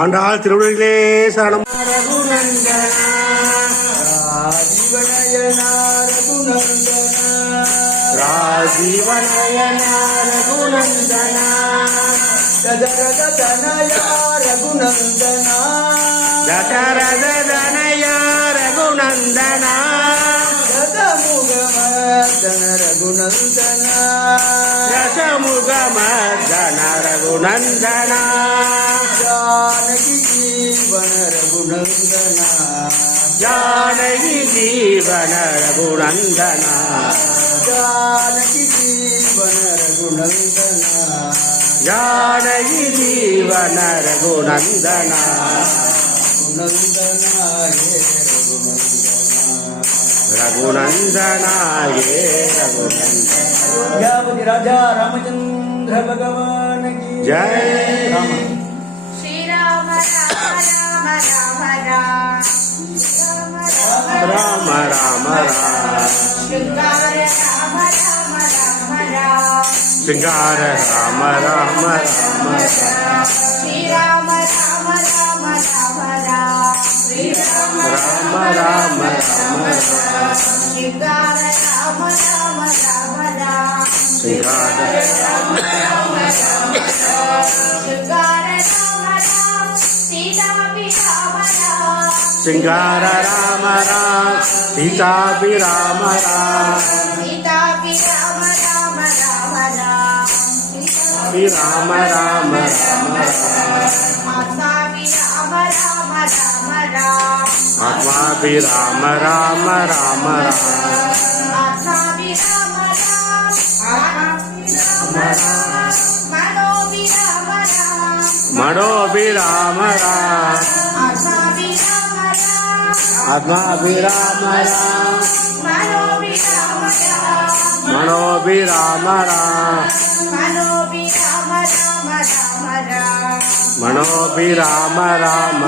ஆண்டாள் திருவிழே சரணம் ராஜீவனயன ரகுநந்தன जानकी जीवन रघुनंदना जानकी जीवन रघुनंदना जानकी जीवन रघुनंदना नंदना हे रघुनंदना हे रघुनंदना राजा रामचंद्र भगवान की जय राम రామ రామ శృంగార రామ రామ రామ శ్రీరామ రామ రామ రామ రామ రామ రామ శృంగార రామ రామ రామ శ్రీరామ சிங்கார ராம ராம் சீதாபி ராம ராம் சீதாபி ராம ராம ராம ராம் சீதாபி ராம ராம ராம ராமாபி ராம ராம ராம ராம ராம ராம ராம் ராம ராம மனோபி ராம ராம अमाभिरामया मनोभिराम मनोभिराम राम राम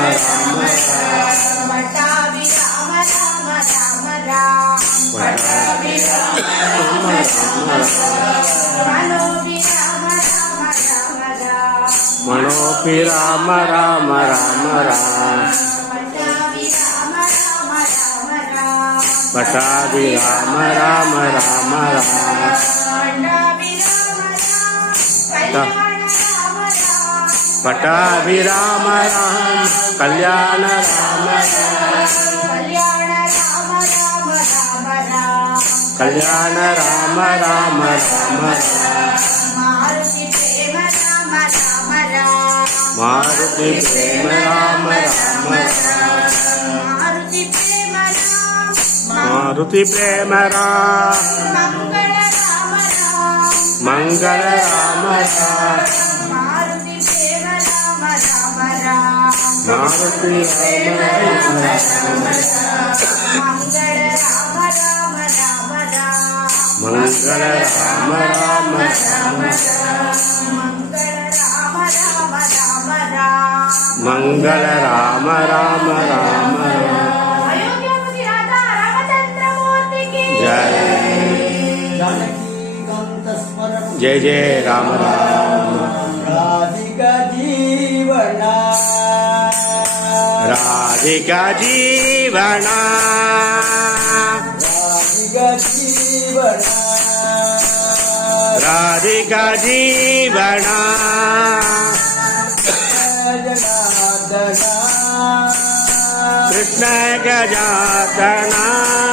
मनोभिराम राम राम राम పటాభి రామ రామ రామ రామ పటాభి రామ రామ కళ్యాణ రామ కళ్యాణ రామ రామ రామ మారుతి ప్రేమ రామ రామ మారుతి ప్రేమరా. మంగళ రామరా. మారుతి మంగళ రామ రామ మంగళ రామ రామ రామ రామ जय जय राम राम। राधिका जीवना। राधिका जीवना। राधिका जीवना राधिका जीवना कृष्ण गजातना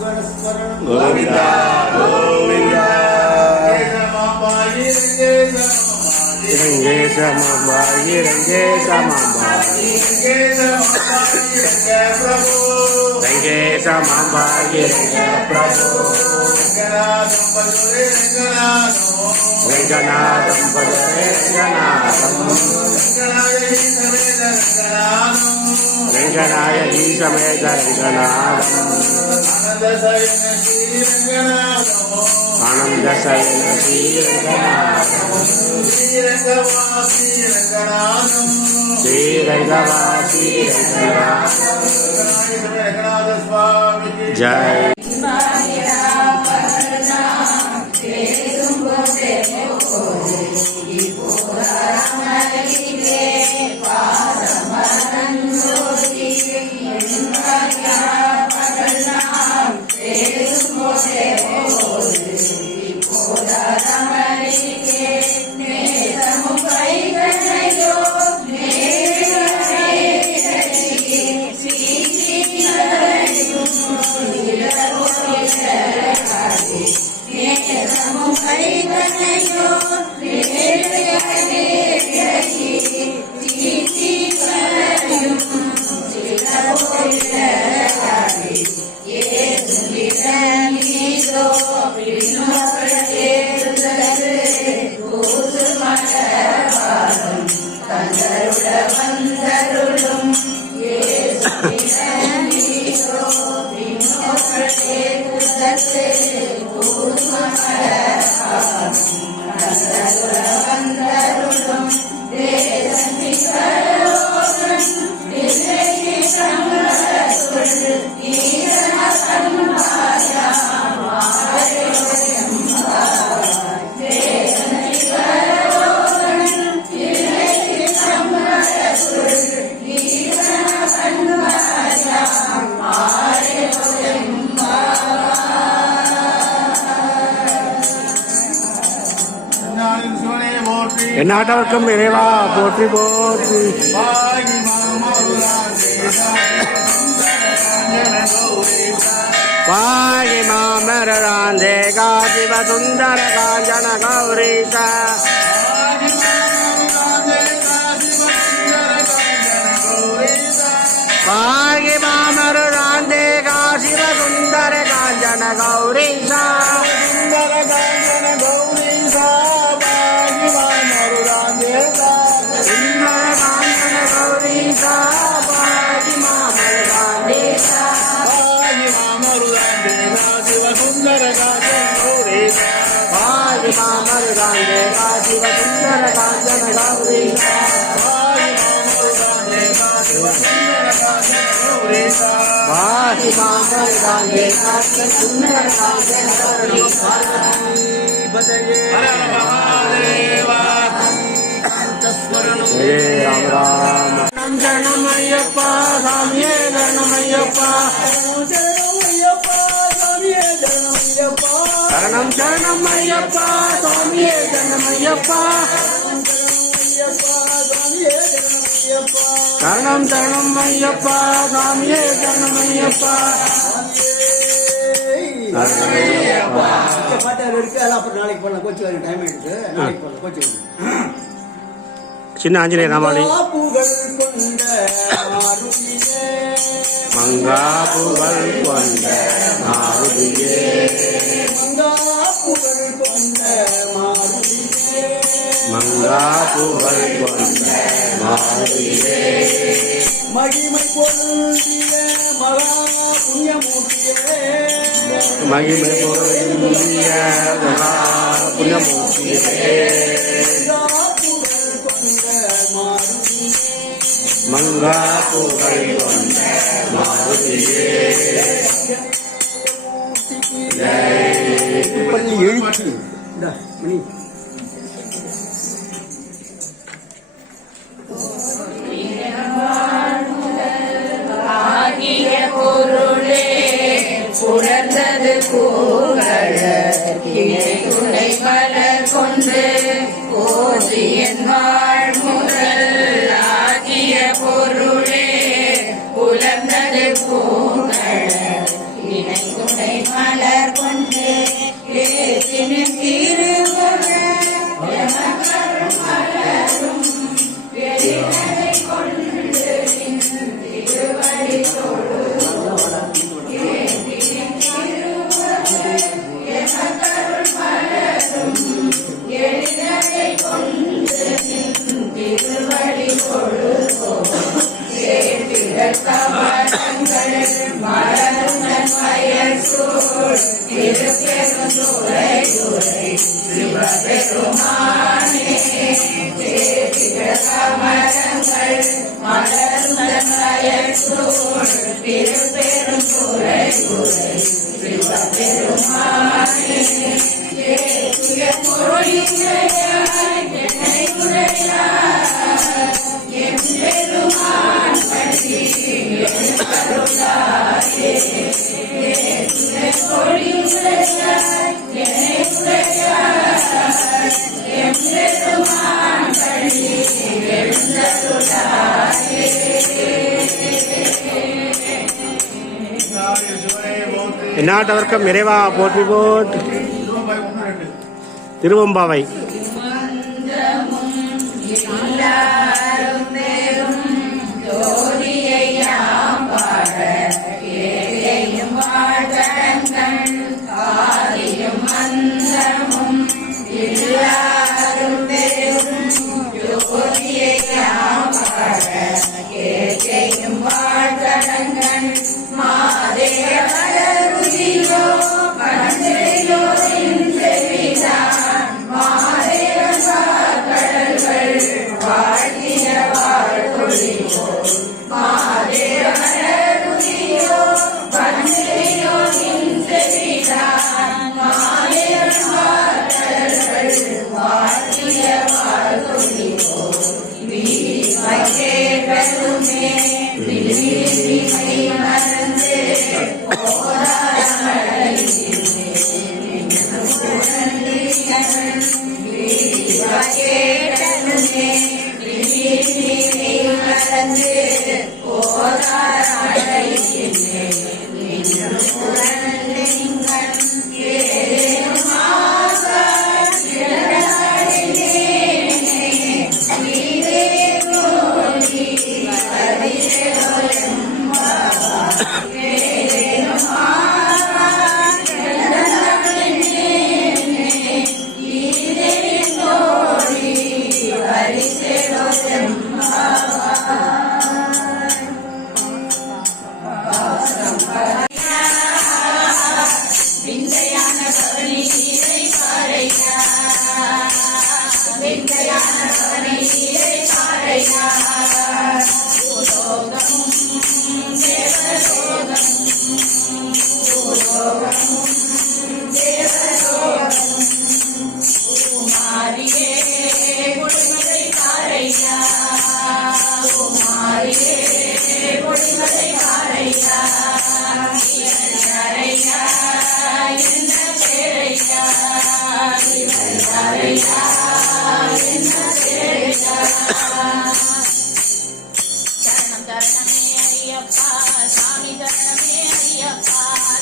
ఈశ్వర స్మరణ గోవింద గోవింద రంగే సమబాయి రంగే సమబాయి రంగే సమబాయి రంగే ప్రభు రంగనాయ ఈ సమేత రంగనాథం ఆనంద శయన శ్రీరంగనాథం జయ வந்த நாட்டவர்க்கும் இறைவா போற்றி போற்றி வாயி மாமரராந்தே காஜிவ சுந்தர காஞ்சன கௌரீச வாயி மாமரராந்தே காசிவ சுந்தர காஞ்சன கௌரீச மாமராந்தே காசிவ சுந்தர காஞ்சன சுந்தர ஹரே ராம ராம சரணம் சரணம் ஐயப்பா சாமியே சரணம் சரணம் சரணம் ஐயப்பா சுவாமியே சரணம் ஐயப்பா. சரணம் சரணம் ஐயப்பா சுவாமியே சரணம் ஐயப்பா. பாட்டு இருக்கு அதெல்லாம் அப்புறம் நாளைக்கு பண்ணலாம் கோச்சு வர டைம் ஆயிடுச்சு. நாளைக்கு பண்ணலாம் கோச்சு சின்ன ஆஞ்சநேய மாருதியே மங்கா புகழ் கொண்ட மாருதியே மங்கா புகழ் கொண்ட மாருதியே மங்கா புகழ் கொண்ட மாருதியே மகிமை பொருந்திய மகா புண்ணியமூர்த்தியே மகிமை பொருந்திய மகா புண்ணியமூர்த்தியே मंगा को हरि मारुति எந்நாட்டவர்க்கம் இறைவா போற்றி போட்டு திருவம்பாவை.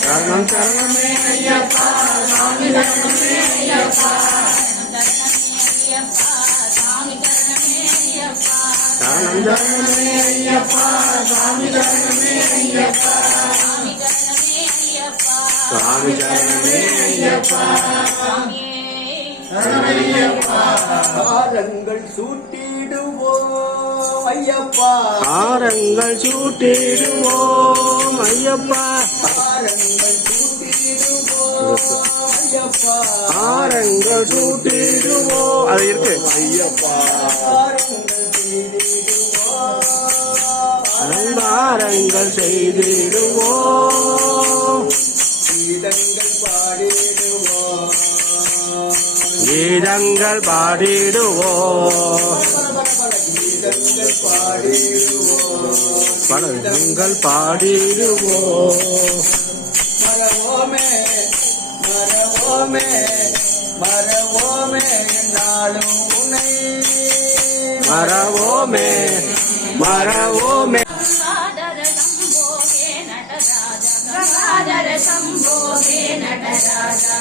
சரணம் சரணமே ஐயப்பா சரணம் சரணமே ஐயப்பா சாமி சரணமே ஐயப்பா சரணம் சரணமே ஐயப்பா சாமி சரணமே ஐயப்பா சாமி சரணமே ஐயப்பா சுவாமி சரணமே ஐயப்பா சாமியே காரங்கள் சூட்டிடுவோம் ஐயப்பா. ஆரங்கள் சூட்டிடுவோம் ஐயப்பா. காரங்கள் சூட்டிடுவோம் ஐயப்பா. ஆரங்கள் சூட்டிடுவோம் அது இருக்கு. ஐயப்பா. அலங்காரங்கள் செய்திடுவோம் கீதங்கள் பாடிடுவோம் கீதங்கள் பாடிடுவோம் நாங்கள் பாடிடுவோம் மறவோமே மறவோமே மறவோமே என்றாலும் உன்னை மறவோமே மறவோமே சம்போகே நடராஜா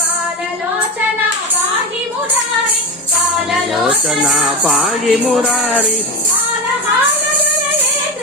பாலலோச்சன பாகி முராரி பாலலோச்சன பாகி முராரி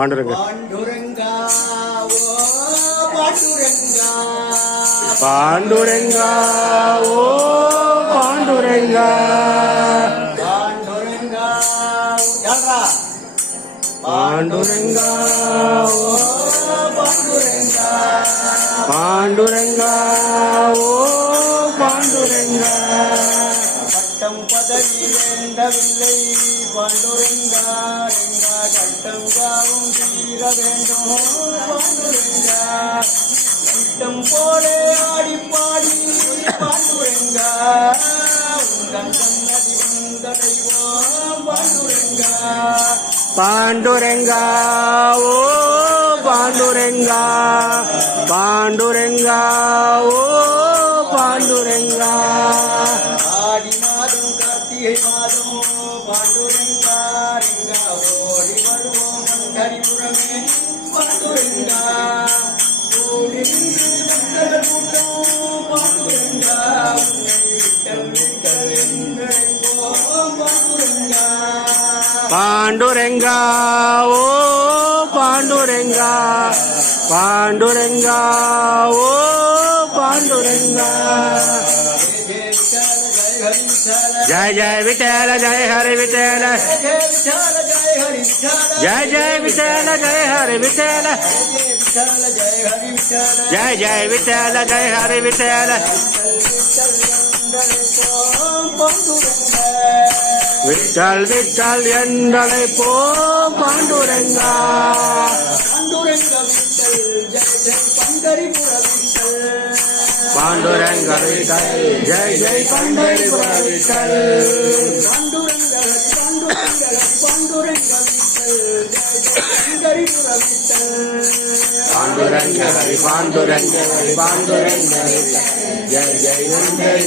பாண்டுரங்க. பாண்டுரங்கா ஓ பாண்டுரங்கா. பாண்டுரங்கா ஓ பாண்டுரங்கா. ஓ பாண்டுரங்கா. பாண்டுரங்கா ஓ பாண்டுரங்கா. பட்டம் பதவியே கண்டவில்லை பாண்டுரங்கா. யாவும் வேண்டும் பாண்டுரங்கா இஷ்டம் போல ஆடி பாடி உங்கள் சன்னதி பாண்டுரங்கா பாண்டுரங்கா ஓ பாண்டுரங்கா பாண்டுரங்கா ஓ பாண்டுரங்கா ஓ பாண்டுரங்கா பாண்டுரங்கா ஓ பாண்டுரங்கா. ஜெய ஜெய விட்டால ஜெய ஹரி விட்டால. ஜெய ஜெய விட்டல ஜெய ஹரி விட்டல. ஜெய ஜெய விட்டால ஜெய ஹரி விட்டால ஜெய ஜெய விட்டல ஜெய ஹரி விட்டல விட்டல் விட்டல் என்றலை போ பாண்டுரங்கா பாண்டுரங்க விட்டல் ஜெய ஜெய பண்டரிபுர விட்டல். பாண்டுரங்க ஹரி பாண்டுரங்க ஹரி பாண்டுரங்க விட்டல் ஜெய ஜெய நந்தரி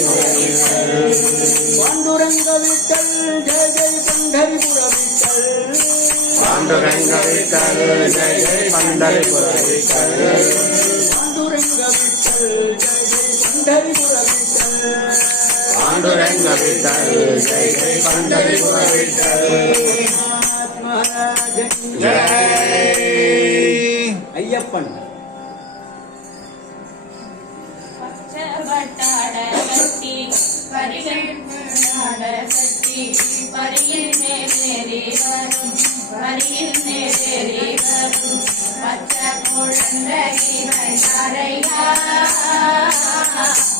பாண்டுரங்க விட்டல் ஜெய ஜெய பண்டரிபுர விட்டல் பாண்டுரங்க விட்டல் ஜெய ஜெய பண்டரிபுர விட்டல் பாண்டுரங்க விட்டல் ஜெய ஜெய பண்டரிபுர விட்டல் பாண்டுரங்க விட்டல் பண்டரிபுர விட்டல். ஐயப்பன் பச்சபட்டாட கட்டி பரிகள் கட்டி பரியில் நேரே வரும் பரியில் நேரே வரும். பச்சை குழந்தை வரையா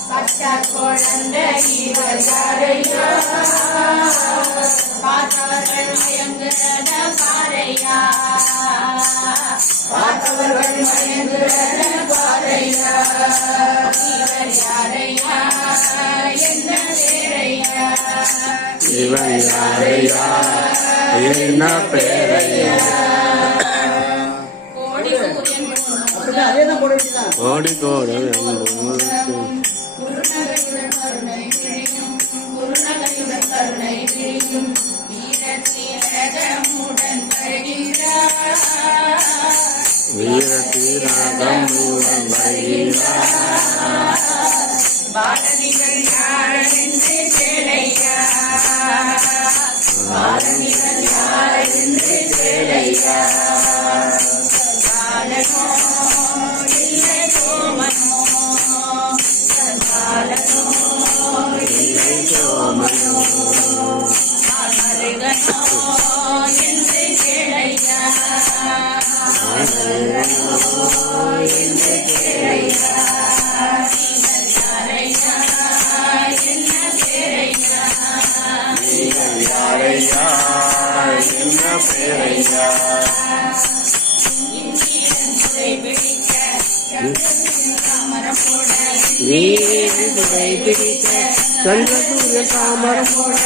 பச்சை குழந்தை இவன் யாரையா? பார்த்தவர்கள் மயங்குறத பாறையா பார்த்தவர்கள் மயங்குறத பாறையா இவர் யாரையா என்ன வேறையா இவன் யாரையா என்ன பேரையா கோடி கோடி கருணை விழியும் வீரத்தீரகமுடன் வருகிறார் வீர தீராகம் வருகிறார். பாரதிகள் யாரென்று கேளையா? பாரதிகள் யாரென்று கேளையா? பாலனோ ಚಂದ್ರಸೂರ್ಯ ಕಾಮರ ಕೋಟ